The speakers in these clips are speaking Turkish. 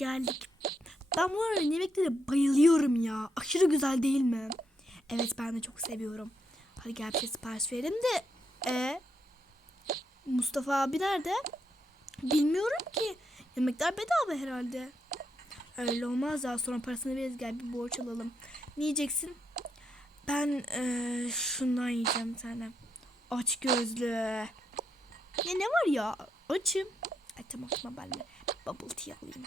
geldik. Ben bu arada yemeklere bayılıyorum ya. Aşırı güzel değil mi? Evet ben de çok seviyorum. Hadi gel bir şey sipariş verelim de. E, Mustafa abi nerede? Bilmiyorum ki. Yemekler bedava herhalde. Öyle olmaz ya sonra parasını veririz gel bir borç alalım. Ne yiyeceksin? Ben eee, şundan yiyeceğim tane. Aç gözlü. Ya ne var ya? Açım. Ay tamam tamam ben de bubble tea alayım.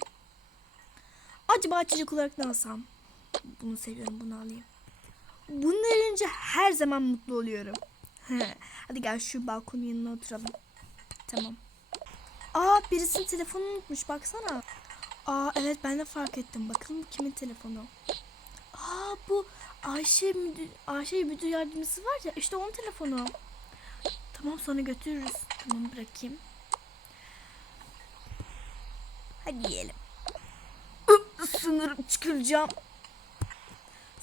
Acaba içecek olarak ne alsam? Bunu seviyorum bunu alayım. Bunları yiyince her zaman mutlu oluyorum. Hadi gel şu balkonun yanına oturalım. Tamam. Aa birisinin telefonunu unutmuş baksana. Aa evet ben de fark ettim. Bakalım kimin telefonu. Aa bu Ayşe müdür, Ayşe müdür yardımcısı var ya işte onun telefonu. Tamam sonra götürürüz. Tamam bırakayım. Hadi yiyelim. Sınırım çıkaracağım.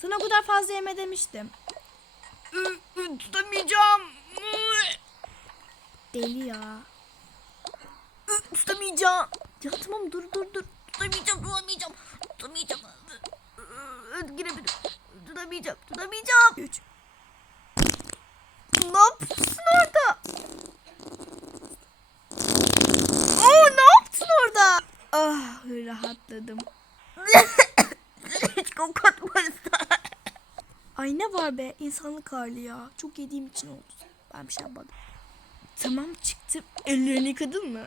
Sana o kadar fazla yeme demiştim. Tutamayacağım. Deli ya. Tutamayacağım. Ya tamam dur dur dur. Tutamayacağım tutamayacağım. Tutamayacağım. Girebilirim. Tutamayacağım tutamayacağım. Üç. Ne yapıyorsun orada? Oo ne yaptın orada? Ah rahatladım. Hiç kokatmazsa. Ay ne var be insanlık hali ya. Çok yediğim için oldu. Ben bir şey yapmadım. Tamam çıktım. Ellerini yıkadın mı?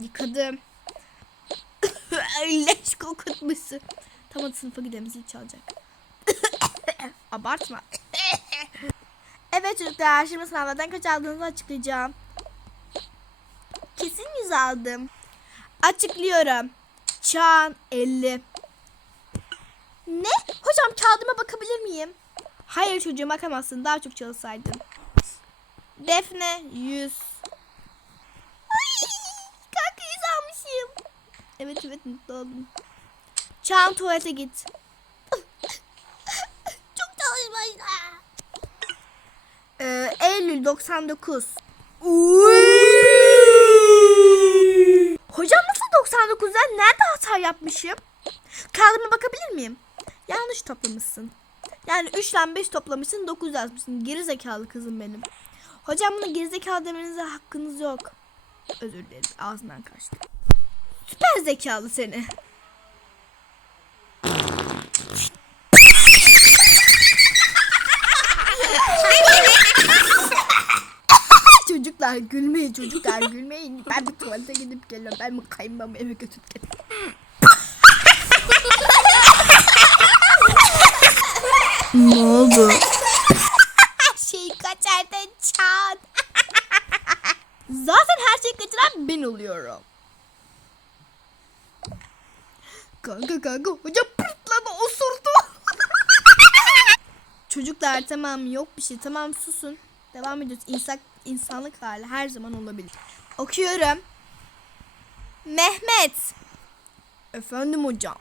Yıkadım. Leş kokutmuşsun. Tamam hadi sınıfa gidelim zil çalacak. Abartma. evet çocuklar şimdi sınavlardan kaç aldığınızı açıklayacağım. Kesin yüz aldım. Açıklıyorum. Çağan 50. Ne? Hocam kağıdıma bakabilir miyim? Hayır çocuğum bakamazsın. Daha çok çalışsaydın. Defne 100. Ay, kanka 100 almışım. Evet evet mutlu oldum. Çağan tuvalete git. çok çalışmışlar. Ee, Eylül 99. Hocam nasıl 99'dan nerede hata yapmışım? Kağıdıma bakabilir miyim? Yanlış toplamışsın. Yani 3 ile 5 toplamışsın 9 yazmışsın. Geri zekalı kızım benim. Hocam buna geri zekalı demenize hakkınız yok. Özür dilerim ağzından kaçtı. Süper zekalı seni. çocuklar gülmeyin çocuklar gülmeyin. Ben bir tuvalete gidip geliyorum. Ben mi kayınbamı eve götürüp geliyorum. Ne oldu? şey kaçardan çat. Zaten her şeyi kaçıran ben oluyorum. Kanka kanka hocam pırtladı osurdu. Çocuklar tamam yok bir şey tamam susun. Devam ediyoruz. İnsan, insanlık hali her zaman olabilir. Okuyorum. Mehmet. Efendim hocam.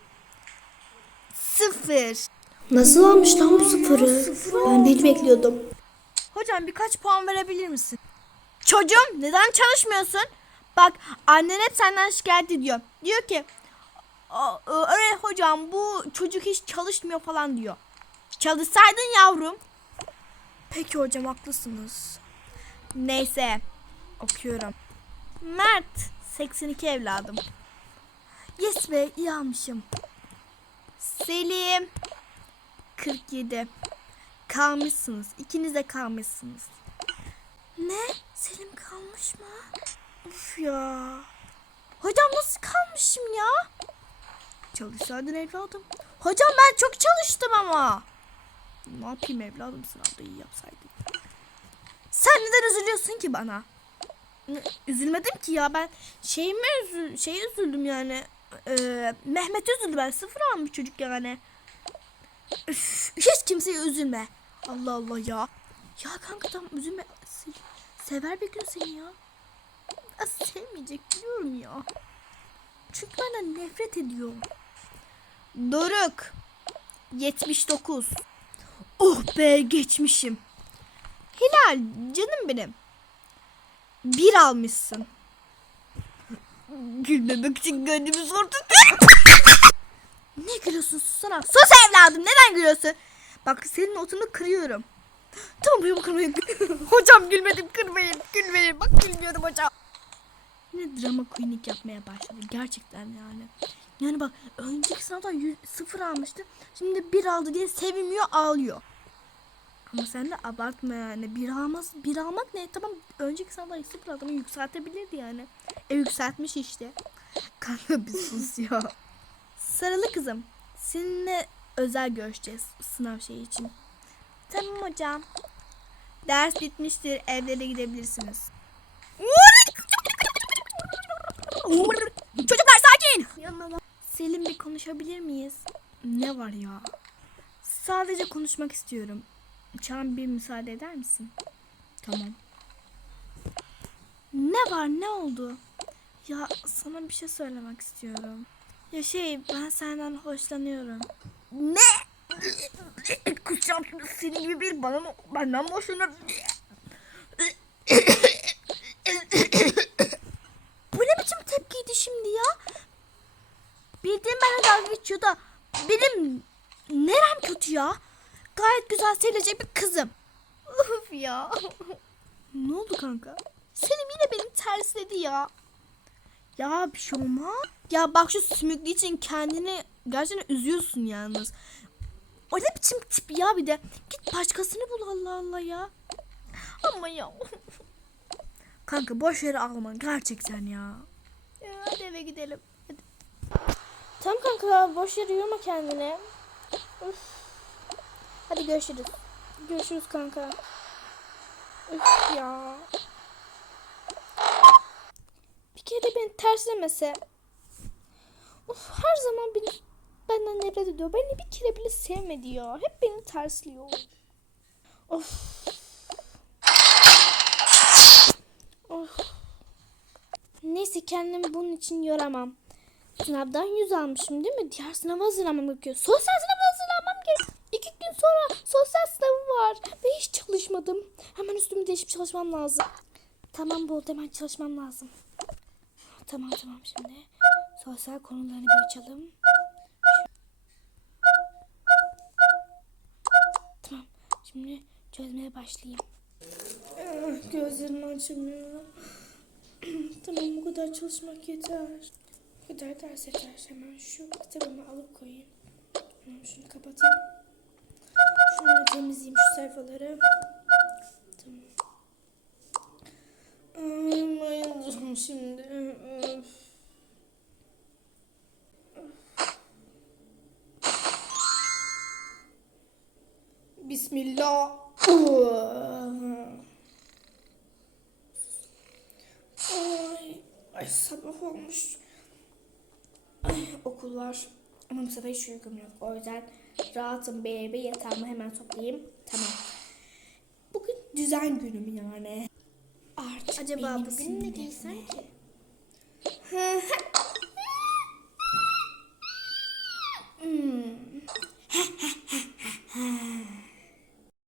Sıfır. Nasıl almış lan bu sıfırı? Ben bir bekliyordum. Hocam birkaç puan verebilir misin? Çocuğum neden çalışmıyorsun? Bak annen hep senden şikayet ediyor. Diyor ki "Aa, öyle hocam bu çocuk hiç çalışmıyor falan diyor. Çalışsaydın yavrum. Peki hocam haklısınız. Neyse okuyorum. Mert 82 evladım. Yes be iyi almışım. Selim 47. Kalmışsınız. İkiniz de kalmışsınız. Ne? Selim kalmış mı? Uf ya. Hocam nasıl kalmışım ya? Çalışsaydın evladım. Hocam ben çok çalıştım ama. Ne yapayım evladım sınavda iyi yapsaydım. Sen neden üzülüyorsun ki bana? Üzülmedim ki ya ben şeyime üzül şey üzüldüm yani. Ee, Mehmet üzüldü ben sıfır almış çocuk yani. Üf, hiç kimseye üzülme. Allah Allah ya. Ya kanka tamam üzülme. Se- Sever bir gün seni ya. ya. Sevmeyecek biliyorum ya. Çünkü benden nefret ediyor. Doruk. 79. Oh be geçmişim. Hilal canım benim. Bir almışsın. Gülmemek için gönlümü tutuyor. Sussana. Sus evladım neden gülüyorsun? Bak senin notunu kırıyorum. Tamam hocam kırmayın. hocam gülmedim kırmayın. Gülmeyin. Bak gülmüyorum hocam. Yine drama queenlik yapmaya başladı. Gerçekten yani. Yani bak önceki sınavdan yüz- sıfır almıştı. Şimdi bir aldı diye sevinmiyor ağlıyor. Ama sen de abartma yani. Bir, almaz, bir almak ne? Tamam önceki sınavdan sıfır aldı ama yükseltebilirdi yani. E yükseltmiş işte. Kanka bir sus ya. Sarılı kızım. Seninle özel görüşeceğiz sınav şeyi için. Tamam hocam. Ders bitmiştir. Evlere gidebilirsiniz. Çocuklar sakin. Selim bir konuşabilir miyiz? Ne var ya? Sadece konuşmak istiyorum. Çağan bir müsaade eder misin? Tamam. Ne var ne oldu? Ya sana bir şey söylemek istiyorum. Ya şey ben senden hoşlanıyorum. Ne? Kusacağım şimdi senin gibi bir bana mı, benden mi hoşlanır? Bu ne biçim tepkiydi şimdi ya? Bildiğim benimle dalga geçiyor da benim nerem kötü ya? Gayet güzel sevilecek bir kızım. Uf ya. ne oldu kanka? Selim yine beni tersledi ya. Ya bir şey olmaz. Ya bak şu sümüklü için kendini gerçekten üzüyorsun yalnız. O ne biçim tip ya bir de. Git başkasını bul Allah Allah ya. Ama ya. Kanka boş yere ağlama gerçekten ya. ya hadi eve gidelim. Hadi. Tamam kanka boş yere yorma kendini. Üf. Hadi görüşürüz. Görüşürüz kanka. Üf ya. Kere beni terslemese. Of her zaman beni benden nefret ediyor. Beni bir kere bile sevmedi ya. Hep beni tersliyor. Of. Of. Neyse kendimi bunun için yoramam. Sınavdan 100 almışım değil mi? Diğer sınava hazırlanmam gerekiyor. Sosyal sınava hazırlanmam gerekiyor. İki gün sonra sosyal sınavı var. Ve hiç çalışmadım. Hemen üstümü değişip çalışmam lazım. Tamam bu hemen çalışmam lazım. Tamam tamam şimdi. Sosyal konularını bir açalım. Tamam. Şimdi çözmeye başlayayım. Ah, Gözlerimi açamıyorum. tamam bu kadar çalışmak yeter. Bu kadar ders yeter. Hemen şu kitabımı alıp koyayım. Tamam şunu kapatayım. Şunları temizleyeyim şu sayfaları. Tamam. Ay bayılacağım şimdi. Bismillah. Ay, ay sabah olmuş. Ay, okullar. Ama bu sefer hiç uykum yok. O yüzden rahatım baby. Yatağımı hemen toplayayım. Tamam. Bugün düzen günüm yani. Artık Acaba bugün ne giysen ki? hmm.